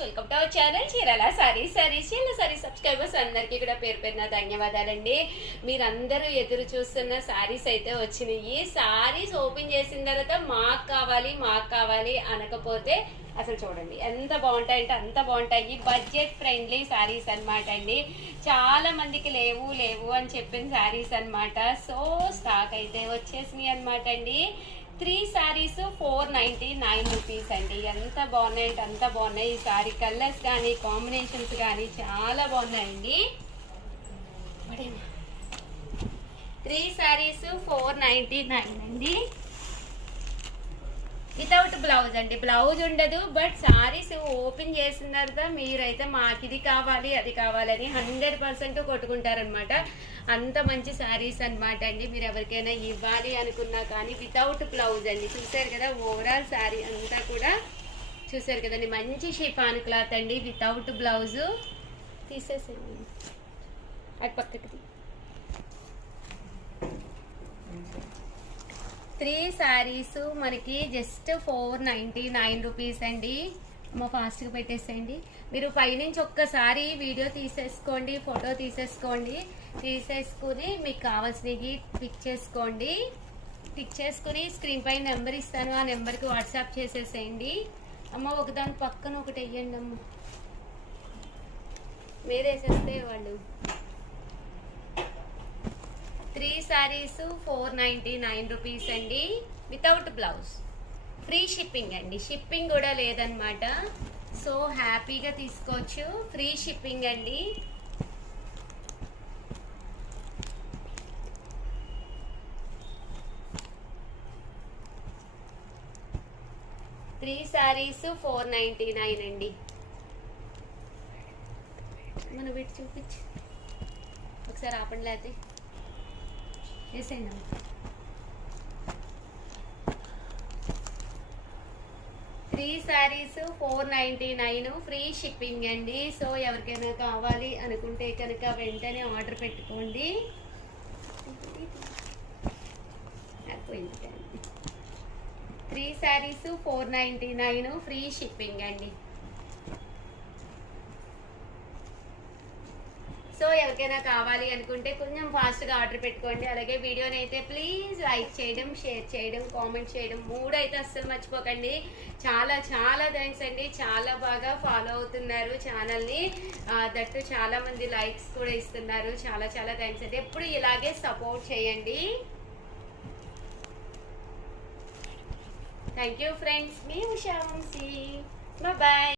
Welcome to our channel Chirala saris. Chirala saris subscribers అందరికీ కూడా పేరు పేరున ధన్యవాదాలండి. మీరందరూ ఎదురు చూస్తున్న సారీస్ అయితే వచ్చినాయి. సారీస్ ఓపెన్ చేసిన తర్వాత మాకు కావాలి అనకపోతే అసలు చూడండి ఎంత బాగుంటాయంటే అంత బాగుంటాయి. బడ్జెట్ ఫ్రెండ్లీ సారీస్ అనమాట అండి. చాలా మందికి లేవు అని చెప్పిన సారీస్ అనమాట. సో స్టాక్ అయితే వచ్చేసినాయి అనమాట అండి. 3 sarees 499 రూపీస్ అండి. ఎంత బాగున్నాయి అంటే అంత బాగున్నాయి. ఈ సారీ కలర్స్ కానీ కాంబినేషన్స్ కానీ చాలా బాగున్నాయండి. 3 sarees 499 అండి. వితౌట్ బ్లౌజ్ అండి, బ్లౌజ్ ఉండదు. బట్ సారీస్ ఓపెన్ చేసిన తర్వాత మీరైతే మాకు ఇది కావాలి అది కావాలని 100% కొట్టుకుంటారనమాట. అంత మంచి శారీస్ అనమాట అండి. మీరు ఎవరికైనా ఇవ్వాలి అనుకున్నా కానీ వితౌట్ బ్లౌజ్ అండి. చూసారు కదా ఓవరాల్ శారీ అంతా కూడా చూసారు కదండి. మంచి షిఫాన్ క్లాత్ అండి వితౌట్ బ్లౌజ్. తీసేసేయండి అది పక్కకి. 3 sarees మనకి జస్ట్ 499 రూపీస్ అండి. ఫాస్ట్గా పెట్టేసేయండి. మీరు పైనుంచి ఒక్కసారి వీడియో తీసేసుకోండి, ఫోటో తీసేసుకుని మీకు కావాల్సినవి పిక్ చేసుకుని స్క్రీన్ పైన నెంబర్ ఇస్తాను. ఆ నెంబర్కి వాట్సాప్ చేసేసేయండి. అమ్మ ఒకదాని పక్కన ఒకటి వేయండి అమ్మ, మీరు వేసేస్తే వాళ్ళు. 3 sarees 499 రూపీస్ అండి వితౌట్ బ్లౌజ్. ఫ్రీ షిప్పింగ్ అండి, షిప్పింగ్ కూడా లేదనమాట. సో హ్యాపీగా తీసుకోవచ్చు. ఫ్రీ షిప్పింగ్ అండి. త్రీ sarees 499 అండి. మనం వీటి చూపించి ఒకసారి ఆపండి లేకపోతే వేసేయండి. 3 sarees 499 ఫ్రీ షిప్పింగ్ అండి. సో ఎవరికైనా కావాలి అనుకుంటే కనుక వెంటనే ఆర్డర్ పెట్టుకోండి. 3 sarees 499 ఫ్రీ షిప్పింగ్ అండి. సో ఎవరికైనా కావాలి అనుకుంటే కొంచెం ఫాస్ట్గా ఆర్డర్ పెట్టుకోండి. అలాగే వీడియోని అయితే ప్లీజ్ లైక్ చేయడం, షేర్ చేయడం, కామెంట్ చేయడం 3 అయితే అస్సలు మర్చిపోకండి. చాలా థ్యాంక్స్ అండి. చాలా బాగా ఫాలో అవుతున్నారు ఛానల్ని. దట్టు చాలా మంది లైక్స్ కూడా ఇస్తున్నారు. చాలా థ్యాంక్స్ అండి. ఎప్పుడు ఇలాగే సపోర్ట్ చేయండి. Thank you friends. మీ ఉషా వంశీ. బాయ్.